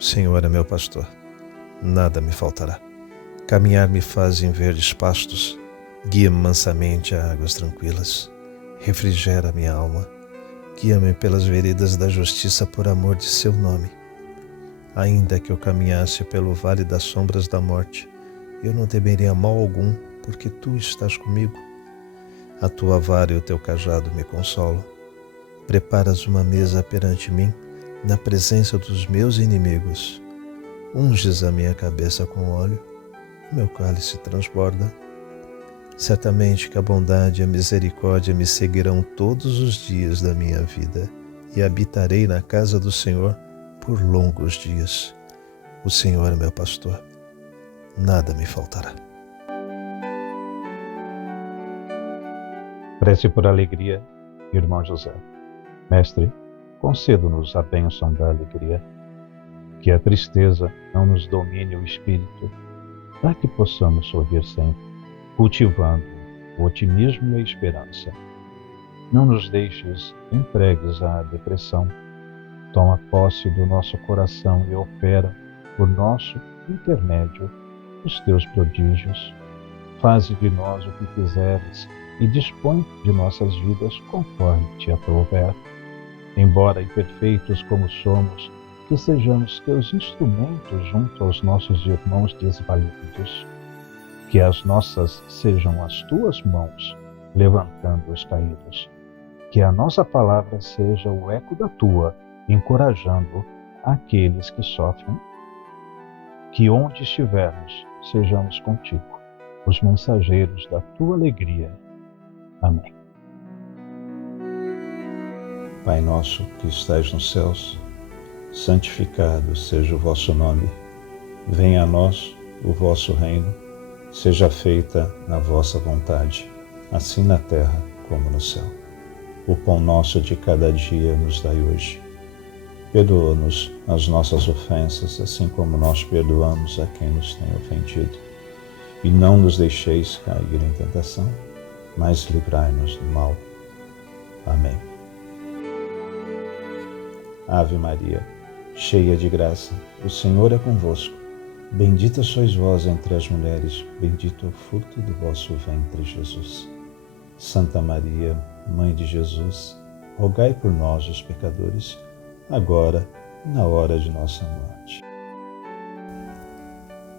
O Senhor é meu pastor, nada me faltará. Caminhar me faz em verdes pastos, guia-me mansamente a águas tranquilas. Refrigera minha alma, guia-me pelas veredas da justiça por amor de seu nome. Ainda que eu caminhasse pelo vale das sombras da morte, eu não temeria mal algum, porque tu estás comigo. A tua vara e o teu cajado me consolam. Preparas uma mesa perante mim, na presença dos meus inimigos. Unges a minha cabeça com óleo, meu cálice transborda. Certamente que a bondade e a misericórdia me seguirão todos os dias da minha vida, e habitarei na casa do Senhor por longos dias. O Senhor é meu pastor, nada me faltará. Prece por alegria, irmão José. Mestre, conceda-nos a bênção da alegria, que a tristeza não nos domine o espírito, para que possamos sorrir sempre, cultivando o otimismo e a esperança. Não nos deixes entregues à depressão. Toma posse do nosso coração e opera, por nosso intermédio, os teus prodígios. Faze de nós o que quiseres e dispõe de nossas vidas conforme te aprouver. Embora imperfeitos como somos, que sejamos teus instrumentos junto aos nossos irmãos desvalidos. Que as nossas sejam as tuas mãos, levantando os caídos. Que a nossa palavra seja o eco da tua, encorajando aqueles que sofrem. Que onde estivermos, sejamos contigo, os mensageiros da tua alegria. Amém. Pai nosso que estais nos céus, santificado seja o vosso nome. Venha a nós o vosso reino, seja feita na vossa vontade, assim na terra como no céu. O pão nosso de cada dia nos dai hoje. Perdoa-nos as nossas ofensas, assim como nós perdoamos a quem nos tem ofendido. E não nos deixeis cair em tentação, mas livrai-nos do mal. Amém. Ave Maria, cheia de graça, o Senhor é convosco. Bendita sois vós entre as mulheres, bendito é o fruto do vosso ventre, Jesus. Santa Maria, Mãe de Jesus, rogai por nós, os pecadores, agora e na hora de nossa morte.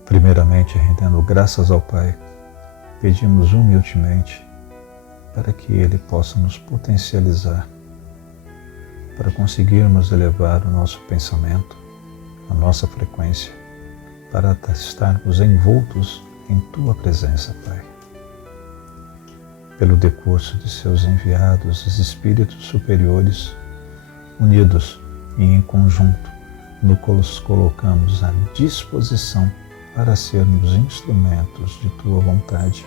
Primeiramente, rendendo graças ao Pai, pedimos humildemente para que Ele possa nos potencializar, para conseguirmos elevar o nosso pensamento, a nossa frequência, para estarmos envoltos em Tua presença, Pai. Pelo decurso de Seus enviados, os Espíritos superiores, unidos e em conjunto, nos colocamos à disposição para sermos instrumentos de Tua vontade,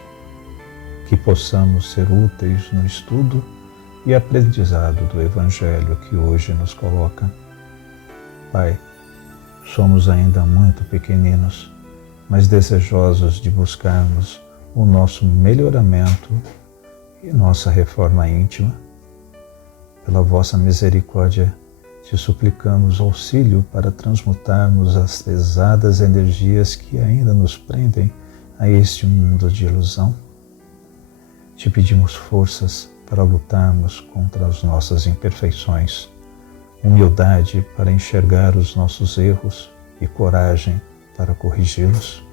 que possamos ser úteis no estudo e aprendizado do Evangelho que hoje nos coloca. Pai, somos ainda muito pequeninos, mas desejosos de buscarmos o nosso melhoramento e nossa reforma íntima. Pela vossa misericórdia, te suplicamos auxílio para transmutarmos as pesadas energias que ainda nos prendem a este mundo de ilusão. Te pedimos forças para lutarmos contra as nossas imperfeições, humildade para enxergar os nossos erros e coragem para corrigi-los,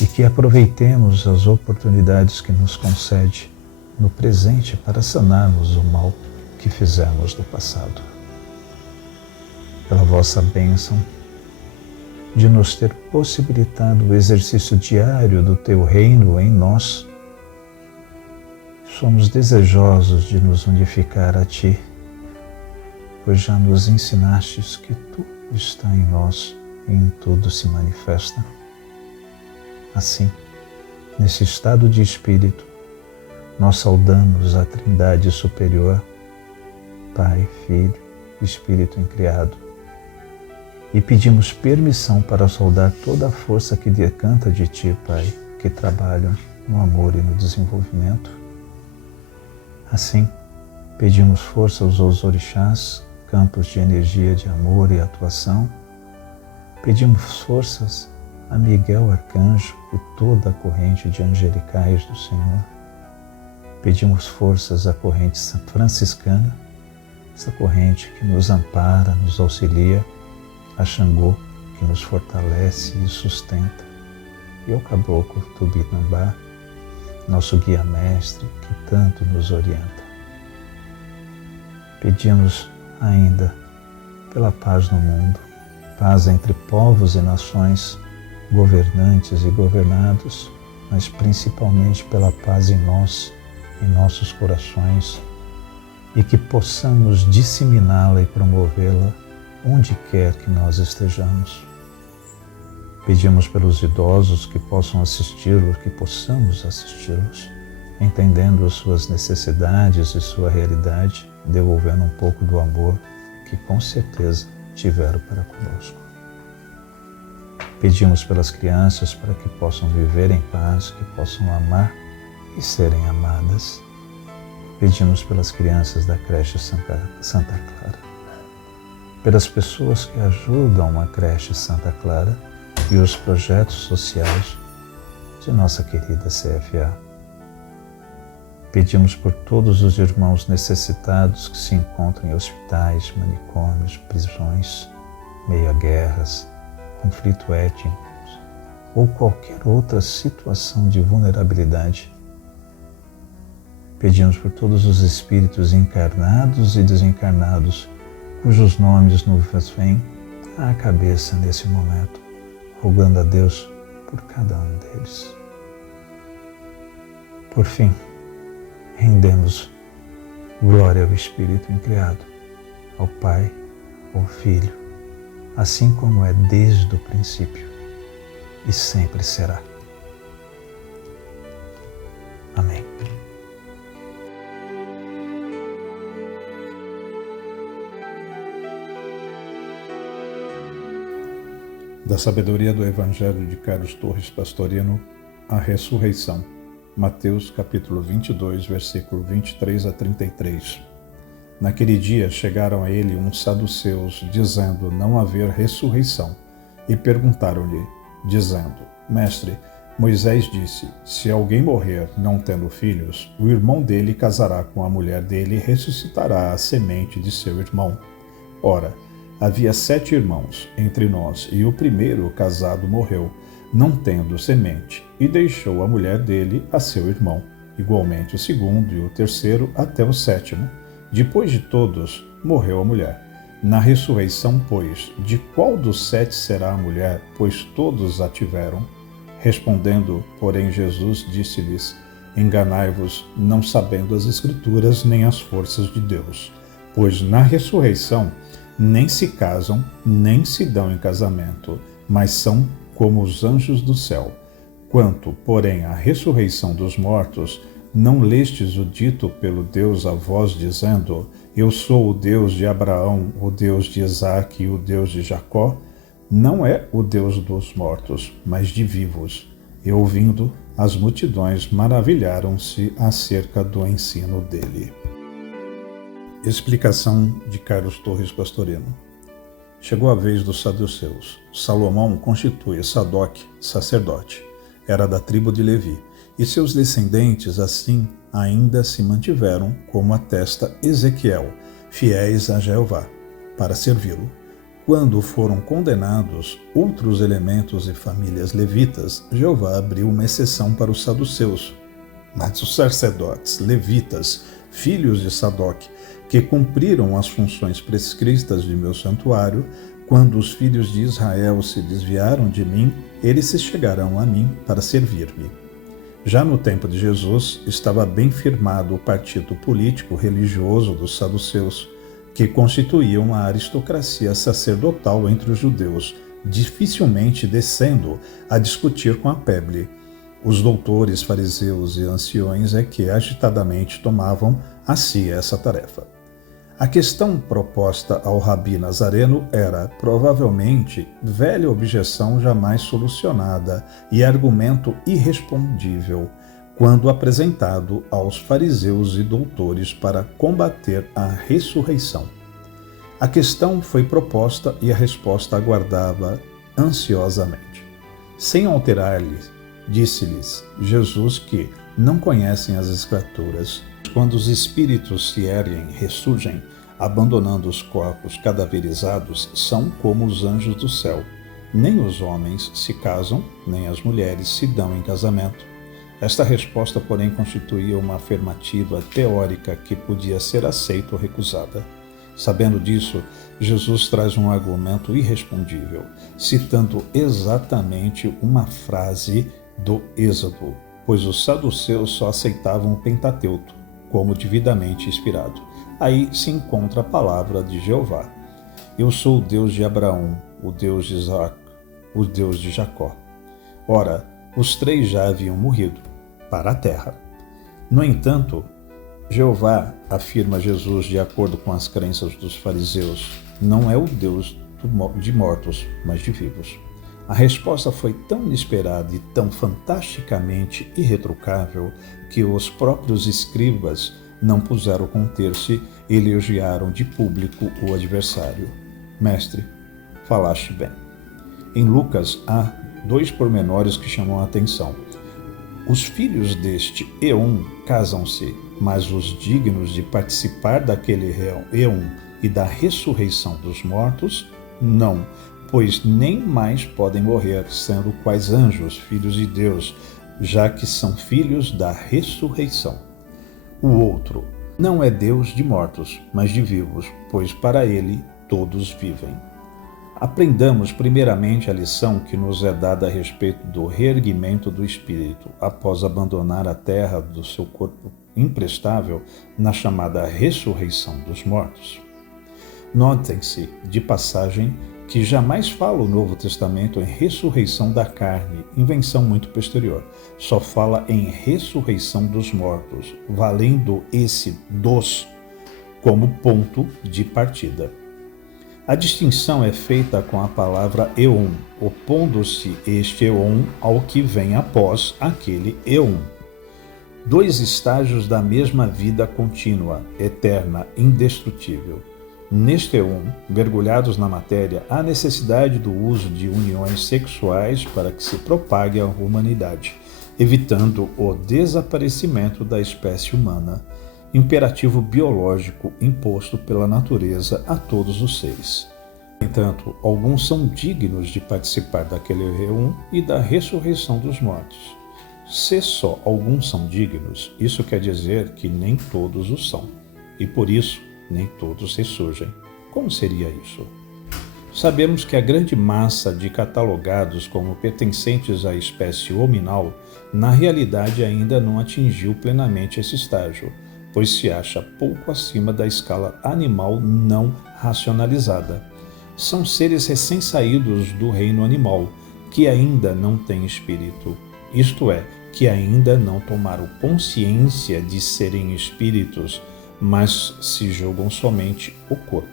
e que aproveitemos as oportunidades que nos concede no presente para sanarmos o mal que fizemos no passado. Pela vossa bênção de nos ter possibilitado o exercício diário do Teu reino em nós, somos desejosos de nos unificar a Ti, pois já nos ensinastes que Tu está em nós e em tudo se manifesta. Assim, nesse estado de espírito, nós saudamos a Trindade superior, Pai, Filho, Espírito incriado, e pedimos permissão para saudar toda a força que decanta de Ti, Pai, que trabalham no amor e no desenvolvimento. Assim, pedimos força aos orixás, campos de energia de amor e atuação, Pedimos forças a Miguel Arcanjo e toda a corrente de angelicais do Senhor. Pedimos forças à corrente franciscana, essa corrente que nos ampara, nos auxilia, a Xangô, que nos fortalece e sustenta, e ao Caboclo Tupinambá, nosso guia-mestre, que tanto nos orienta. Pedimos ainda pela paz no mundo, paz entre povos e nações, governantes e governados, mas principalmente pela paz em nós, em nossos corações, e que possamos disseminá-la e promovê-la onde quer que nós estejamos. Pedimos pelos idosos que possam assisti-los, que possamos assisti-los, entendendo as suas necessidades e sua realidade, devolvendo um pouco do amor que com certeza tiveram para conosco. Pedimos pelas crianças para que possam viver em paz, que possam amar e serem amadas. Pedimos pelas crianças da creche Santa Clara, pelas pessoas que ajudam a creche Santa Clara e os projetos sociais de nossa querida CFA. Pedimos por todos os irmãos necessitados que se encontram em hospitais, manicômios, prisões, meio a guerras, conflito étnico ou qualquer outra situação de vulnerabilidade. Pedimos por todos os espíritos encarnados e desencarnados, cujos nomes nos vêm à cabeça nesse momento, rogando a Deus por cada um deles. Por fim, rendemos glória ao Espírito incriado, ao Pai, ao Filho, assim como é desde o princípio e sempre será. Amém. Da sabedoria do Evangelho de Carlos Torres Pastorino, a ressurreição. Mateus capítulo 22, versículo 23 a 33. Naquele dia chegaram a ele uns saduceus, dizendo não haver ressurreição, e perguntaram-lhe, dizendo, Mestre, Moisés disse, se alguém morrer não tendo filhos, o irmão dele casará com a mulher dele e ressuscitará a semente de seu irmão. Ora, havia 7 irmãos entre nós, e o primeiro casado morreu, não tendo semente, e deixou a mulher dele a seu irmão. Igualmente o segundo e o terceiro até o 7º. Depois de todos, morreu a mulher. Na ressurreição, pois, de qual dos 7 será a mulher, pois todos a tiveram? Respondendo, porém, Jesus disse-lhes, enganai-vos, não sabendo as Escrituras nem as forças de Deus. Pois na ressurreição, nem se casam, nem se dão em casamento, mas são como os anjos do céu. Quanto, porém, à ressurreição dos mortos, não lestes o dito pelo Deus a vós, dizendo, eu sou o Deus de Abraão, o Deus de Isaque e o Deus de Jacó? Não é o Deus dos mortos, mas de vivos. E ouvindo, as multidões maravilharam-se acerca do ensino dele. Explicação de Carlos Torres Pastorino. Chegou a vez dos saduceus. Salomão constitui Sadoc sacerdote. Era da tribo de Levi, e seus descendentes assim ainda se mantiveram, como atesta Ezequiel, fiéis a Jeová, para servi-lo. Quando foram condenados outros elementos e famílias levitas, Jeová abriu uma exceção para os saduceus. Mas os sacerdotes levitas, filhos de Sadoc, que cumpriram as funções prescritas de meu santuário, quando os filhos de Israel se desviaram de mim, eles se chegarão a mim para servir-me. Já no tempo de Jesus, estava bem firmado o partido político-religioso dos saduceus, que constituíam a aristocracia sacerdotal entre os judeus, dificilmente descendo a discutir com a plebe. Os doutores, fariseus e anciões é que agitadamente tomavam a si essa tarefa. A questão proposta ao Rabi Nazareno era, provavelmente, velha objeção jamais solucionada e argumento irrespondível, quando apresentado aos fariseus e doutores para combater a ressurreição. A questão foi proposta e a resposta aguardava ansiosamente. Sem alterar-lhes, disse-lhes Jesus que não conhecem as Escrituras. Quando os espíritos se erguem, ressurgem, abandonando os corpos cadaverizados, são como os anjos do céu. Nem os homens se casam, nem as mulheres se dão em casamento. Esta resposta, porém, constituía uma afirmativa teórica que podia ser aceita ou recusada. Sabendo disso, Jesus traz um argumento irrespondível, citando exatamente uma frase do Êxodo, pois os saduceus só aceitavam o Pentateuco como devidamente inspirado. Aí se encontra a palavra de Jeová. Eu sou o Deus de Abraão, o Deus de Isaac, o Deus de Jacó. Ora, os três já haviam morrido para a terra. No entanto, Jeová, afirma Jesus de acordo com as crenças dos fariseus, não é o Deus de mortos, mas de vivos. A resposta foi tão inesperada e tão fantasticamente irretrucável que os próprios escribas não puderam conter-se e elogiaram de público o adversário. Mestre, falaste bem. Em Lucas há dois pormenores que chamam a atenção. Os filhos deste Eon casam-se, mas os dignos de participar daquele Eon e da ressurreição dos mortos, não, pois nem mais podem morrer, sendo quais anjos, filhos de Deus, já que são filhos da ressurreição. O outro não é Deus de mortos, mas de vivos, pois para ele todos vivem. Aprendamos primeiramente a lição que nos é dada a respeito do reerguimento do espírito após abandonar a terra do seu corpo imprestável na chamada ressurreição dos mortos. Notem-se, de passagem, que jamais fala o Novo Testamento em ressurreição da carne, invenção muito posterior. Só fala em ressurreição dos mortos, valendo esse dos como ponto de partida. A distinção é feita com a palavra eon, opondo-se este eon ao que vem após aquele eon. Dois estágios da mesma vida contínua, eterna, indestrutível. Neste eon, mergulhados na matéria, há necessidade do uso de uniões sexuais para que se propague a humanidade, evitando o desaparecimento da espécie humana, imperativo biológico imposto pela natureza a todos os seres. No entanto, alguns são dignos de participar daquele eon e da ressurreição dos mortos. Se só alguns são dignos, isso quer dizer que nem todos o são, e por isso nem todos ressurgem. Como seria isso? Sabemos que a grande massa de catalogados como pertencentes à espécie hominal, na realidade ainda não atingiu plenamente esse estágio, pois se acha pouco acima da escala animal não racionalizada. São seres recém-saídos do reino animal, que ainda não têm espírito, isto é, que ainda não tomaram consciência de serem espíritos, mas se julgam somente o corpo.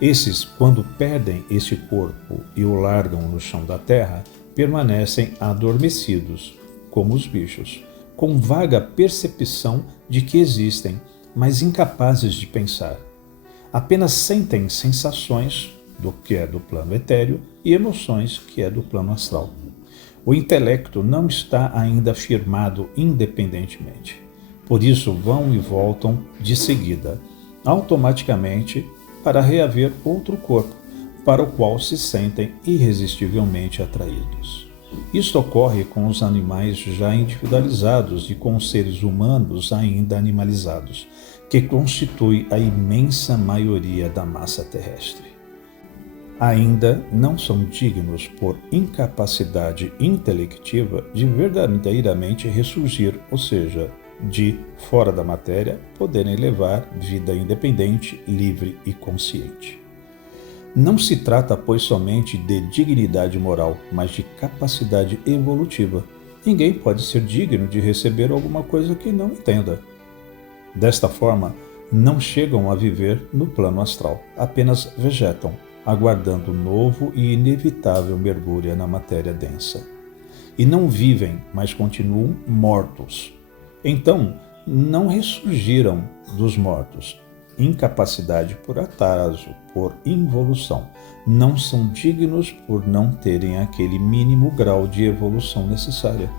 Esses, quando perdem esse corpo e o largam no chão da terra, permanecem adormecidos, como os bichos, com vaga percepção de que existem, mas incapazes de pensar. Apenas sentem sensações do que é do plano etéreo e emoções que é do plano astral. O intelecto não está ainda firmado independentemente. Por isso vão e voltam de seguida, automaticamente, para reaver outro corpo, para o qual se sentem irresistivelmente atraídos. Isto ocorre com os animais já individualizados e com os seres humanos ainda animalizados, que constitui a imensa maioria da massa terrestre. Ainda não são dignos, por incapacidade intelectiva, de verdadeiramente ressurgir, ou seja, de, fora da matéria, poderem levar vida independente, livre e consciente. Não se trata, pois, somente de dignidade moral, mas de capacidade evolutiva. Ninguém pode ser digno de receber alguma coisa que não entenda. Desta forma, não chegam a viver no plano astral, apenas vegetam, aguardando novo e inevitável mergulho na matéria densa. E não vivem, mas continuam mortos. Então, não ressurgiram dos mortos, incapacidade por atraso, por involução. Não são dignos por não terem aquele mínimo grau de evolução necessária.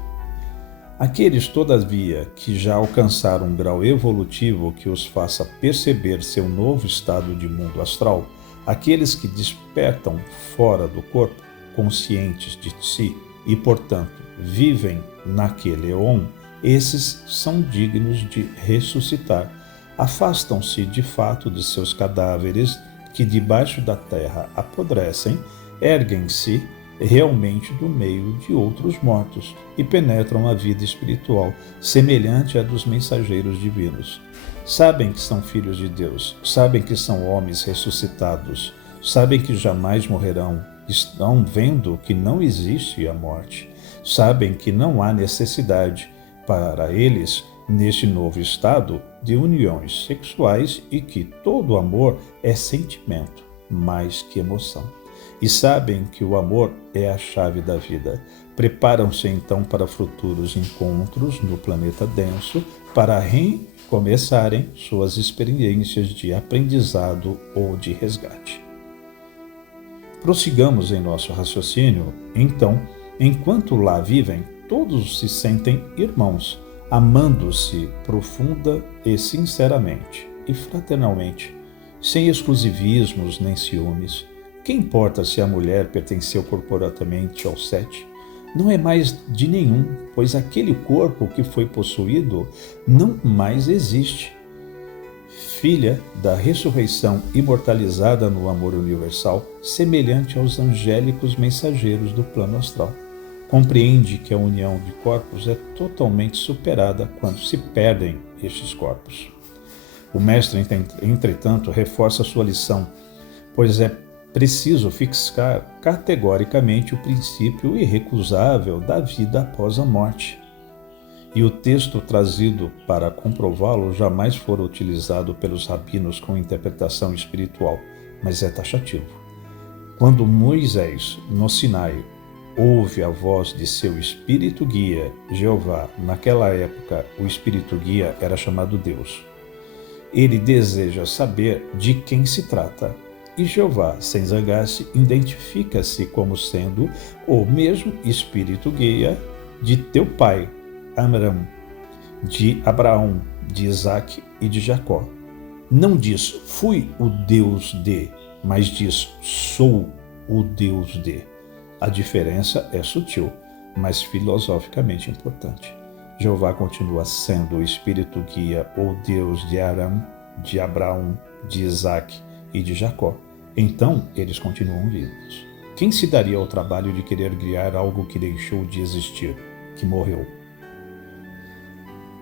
Aqueles, todavia, que já alcançaram um grau evolutivo que os faça perceber seu novo estado de mundo astral, aqueles que despertam fora do corpo, conscientes de si e, portanto, vivem naquele éon, esses são dignos de ressuscitar. Afastam-se de fato de seus cadáveres que debaixo da terra apodrecem, erguem-se realmente do meio de outros mortos e penetram a vida espiritual, semelhante à dos mensageiros divinos. Sabem que são filhos de Deus, sabem que são homens ressuscitados, sabem que jamais morrerão, estão vendo que não existe a morte, sabem que não há necessidade para eles, neste novo estado, de uniões sexuais e que todo amor é sentimento, mais que emoção. E sabem que o amor é a chave da vida. Preparam-se então para futuros encontros no planeta denso para recomeçarem suas experiências de aprendizado ou de resgate. Prossigamos em nosso raciocínio, então, enquanto lá vivem, todos se sentem irmãos, amando-se profunda e sinceramente e fraternalmente, sem exclusivismos nem ciúmes. Que importa se a mulher pertenceu corporativamente ao Sete? Não é mais de nenhum, pois aquele corpo que foi possuído não mais existe. Filha da ressurreição imortalizada no amor universal, semelhante aos angélicos mensageiros do plano astral. Compreende que a união de corpos é totalmente superada quando se perdem estes corpos. O mestre, entretanto, reforça sua lição, pois é preciso fixar categoricamente o princípio irrecusável da vida após a morte. E o texto trazido para comprová-lo jamais fora utilizado pelos rabinos com interpretação espiritual, mas é taxativo. Quando Moisés, no Sinai, ouve a voz de seu espírito guia, Jeová, naquela época o espírito guia era chamado Deus. Ele deseja saber de quem se trata. E Jeová, sem zangar-se, identifica-se como sendo o mesmo espírito guia de teu pai, Amram, de Abraão, de Isaque e de Jacó. Não diz, fui o Deus de, mas diz, sou o Deus de. A diferença é sutil, mas filosoficamente importante. Jeová continua sendo o espírito guia ou Deus de Aram, de Abraão, de Isaque e de Jacó. Então, eles continuam vivos. Quem se daria ao trabalho de querer criar algo que deixou de existir, que morreu?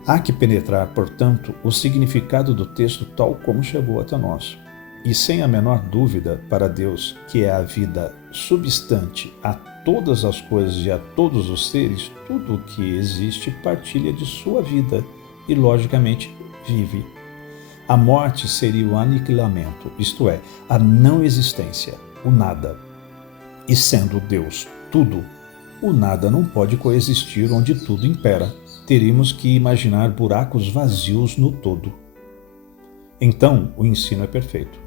Há que penetrar, portanto, o significado do texto tal como chegou até nós. E sem a menor dúvida, para Deus, que é a vida substante a todas as coisas e a todos os seres, tudo o que existe partilha de sua vida e, logicamente, vive. A morte seria o aniquilamento, isto é, a não existência, o nada. E sendo Deus tudo, o nada não pode coexistir onde tudo impera. Teríamos que imaginar buracos vazios no todo. Então, o ensino é perfeito.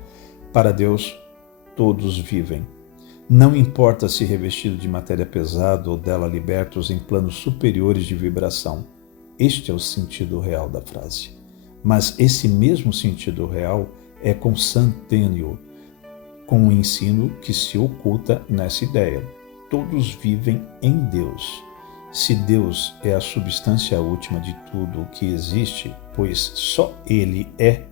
Para Deus, todos vivem. Não importa se revestido de matéria pesada ou dela libertos em planos superiores de vibração. Este é o sentido real da frase. Mas esse mesmo sentido real é consentâneo com o ensino que se oculta nessa ideia. Todos vivem em Deus. Se Deus é a substância última de tudo o que existe, pois só Ele é,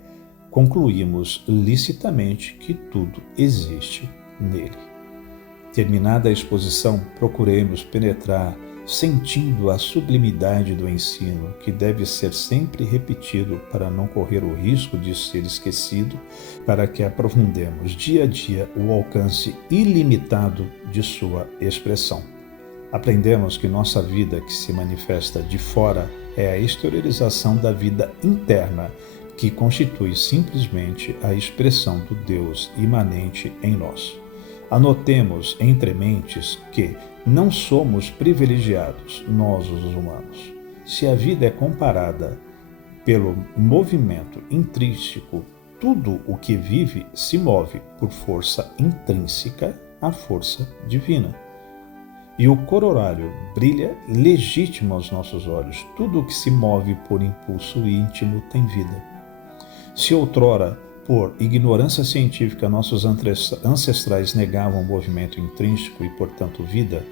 concluímos licitamente que tudo existe nele. Terminada a exposição, procuremos penetrar sentindo a sublimidade do ensino, que deve ser sempre repetido para não correr o risco de ser esquecido, para que aprofundemos dia a dia o alcance ilimitado de sua expressão. Aprendemos que nossa vida que se manifesta de fora é a exteriorização da vida interna, que constitui simplesmente a expressão do Deus imanente em nós. Anotemos entre mentes que não somos privilegiados, nós os humanos. Se a vida é comparada pelo movimento intrínseco, tudo o que vive se move por força intrínseca à força divina. E o corolário brilha legítimo aos nossos olhos. Tudo o que se move por impulso íntimo tem vida. Se outrora, por ignorância científica, nossos ancestrais negavam o movimento intrínseco e, portanto, vida,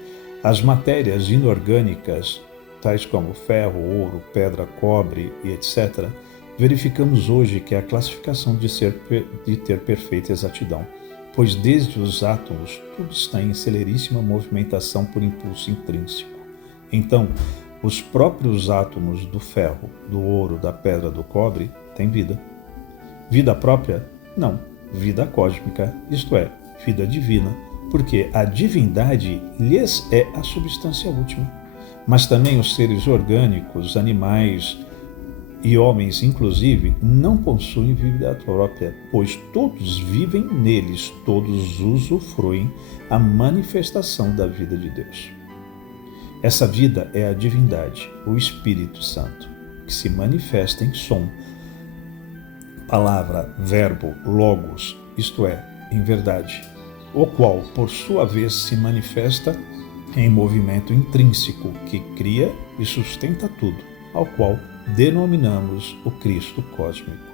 as matérias inorgânicas, tais como ferro, ouro, pedra, cobre e etc., verificamos hoje que a classificação de ter perfeita exatidão, pois desde os átomos tudo está em celeríssima movimentação por impulso intrínseco. Então, os próprios átomos do ferro, do ouro, da pedra, do cobre têm vida. Vida própria? Não. Vida cósmica, isto é, vida divina, porque a divindade lhes é a substância última. Mas também os seres orgânicos, animais e homens, inclusive, não possuem vida própria, pois todos vivem neles, todos usufruem a manifestação da vida de Deus. Essa vida é a divindade, o Espírito Santo, que se manifesta em som, palavra, verbo, logos, isto é, em verdade, o qual, por sua vez, se manifesta em movimento intrínseco que cria e sustenta tudo, ao qual denominamos o Cristo cósmico.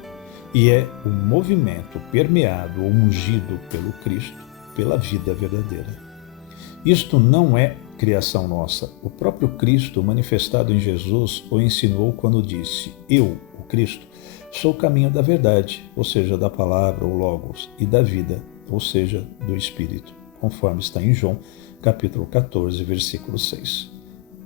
E é o movimento permeado ou ungido pelo Cristo, pela vida verdadeira. Isto não é criação nossa. O próprio Cristo, manifestado em Jesus, o ensinou quando disse: Eu, o Cristo, sou o caminho da verdade, ou seja, da palavra, ou logos, e da vida, ou seja, do Espírito, conforme está em João, capítulo 14, versículo 6.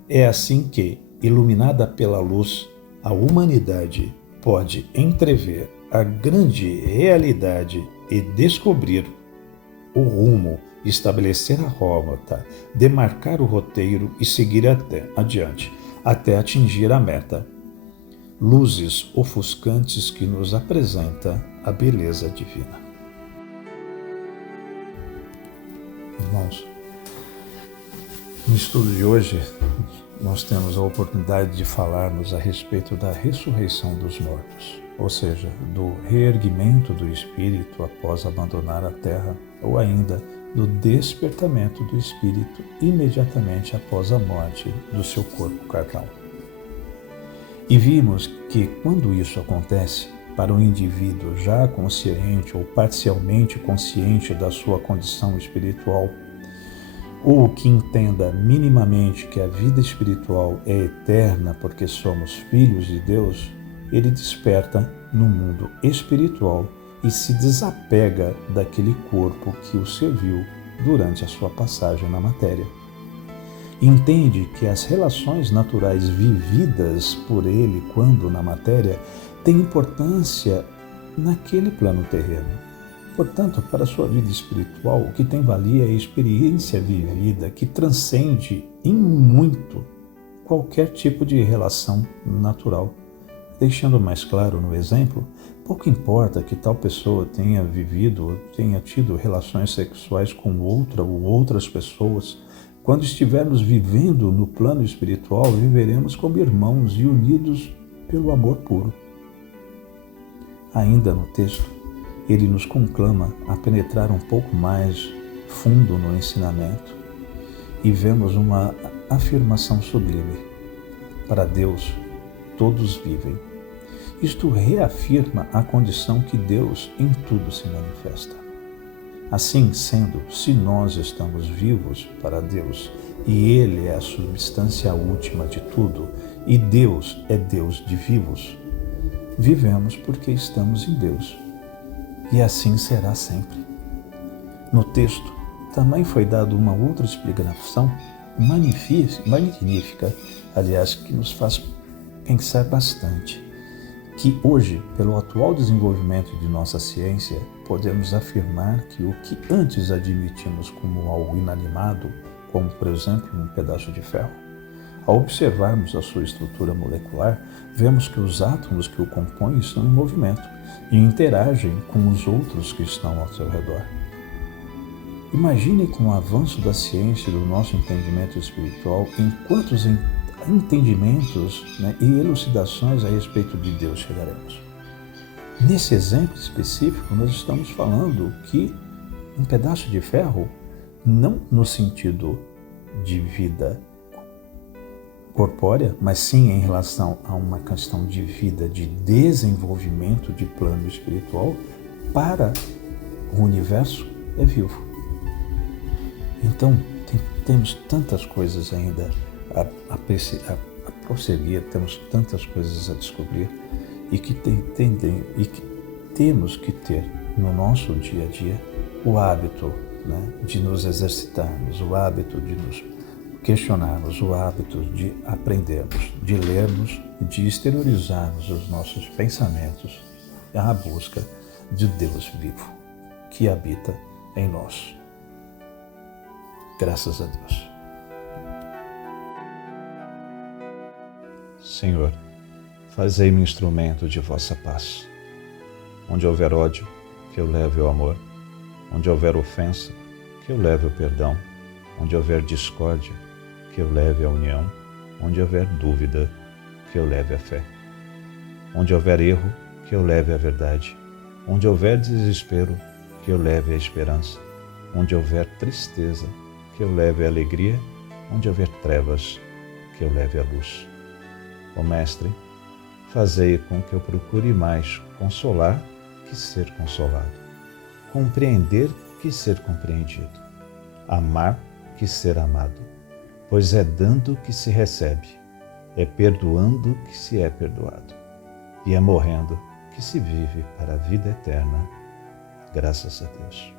É assim que, iluminada pela luz, a humanidade pode entrever a grande realidade e descobrir o rumo, estabelecer a rota, demarcar o roteiro e seguir adiante, até atingir a meta. Luzes ofuscantes que nos apresenta a beleza divina. Irmãos, no estudo de hoje, nós temos a oportunidade de falarmos a respeito da ressurreição dos mortos, ou seja, do reerguimento do espírito após abandonar a terra, ou ainda do despertamento do espírito imediatamente após a morte do seu corpo carnal. E vimos que quando isso acontece, para um indivíduo já consciente ou parcialmente consciente da sua condição espiritual, ou que entenda minimamente que a vida espiritual é eterna porque somos filhos de Deus, ele desperta no mundo espiritual e se desapega daquele corpo que o serviu durante a sua passagem na matéria. Entende que as relações naturais vividas por ele quando na matéria têm importância naquele plano terreno. Portanto, para a sua vida espiritual, o que tem valia é a experiência vivida que transcende em muito qualquer tipo de relação natural. Deixando mais claro no exemplo, pouco importa que tal pessoa tenha vivido ou tenha tido relações sexuais com outra ou outras pessoas. Quando estivermos vivendo no plano espiritual, viveremos como irmãos e unidos pelo amor puro. Ainda no texto, ele nos conclama a penetrar um pouco mais fundo no ensinamento e vemos uma afirmação sublime. Para Deus, todos vivem. Isto reafirma a condição que Deus em tudo se manifesta. Assim sendo, se nós estamos vivos para Deus e Ele é a substância última de tudo e Deus é Deus de vivos, vivemos porque estamos em Deus. E assim será sempre. No texto, também foi dada uma outra explicação magnífica, aliás, que nos faz pensar bastante, que hoje, pelo atual desenvolvimento de nossa ciência, podemos afirmar que o que antes admitimos como algo inanimado, como por exemplo um pedaço de ferro, ao observarmos a sua estrutura molecular, vemos que os átomos que o compõem estão em movimento e interagem com os outros que estão ao seu redor. Imagine com o avanço da ciência e do nosso entendimento espiritual em quantos entendimentos e elucidações a respeito de Deus chegaremos. Nesse exemplo específico, nós estamos falando que um pedaço de ferro, não no sentido de vida corpórea, mas sim em relação a uma questão de vida, de desenvolvimento de plano espiritual para o universo, é vivo. Então, temos tantas coisas ainda a prosseguir, temos tantas coisas a descobrir e que temos que ter no nosso dia a dia o hábito, né, de nos exercitarmos, o hábito de nos questionarmos, o hábito de aprendermos, de lermos e de exteriorizarmos os nossos pensamentos à busca de Deus vivo que habita em nós. Graças a Deus. Senhor, fazei-me instrumento de vossa paz. Onde houver ódio, que eu leve o amor. Onde houver ofensa, que eu leve o perdão. Onde houver discórdia, que eu leve a união. Onde houver dúvida, que eu leve a fé. Onde houver erro, que eu leve a verdade. Onde houver desespero, que eu leve a esperança. Onde houver tristeza, que eu leve a alegria. Onde houver trevas, que eu leve a luz. Ó Mestre, fazei com que eu procure mais consolar que ser consolado, compreender que ser compreendido, amar que ser amado, pois é dando que se recebe, é perdoando que se é perdoado, e é morrendo que se vive para a vida eterna. Graças a Deus.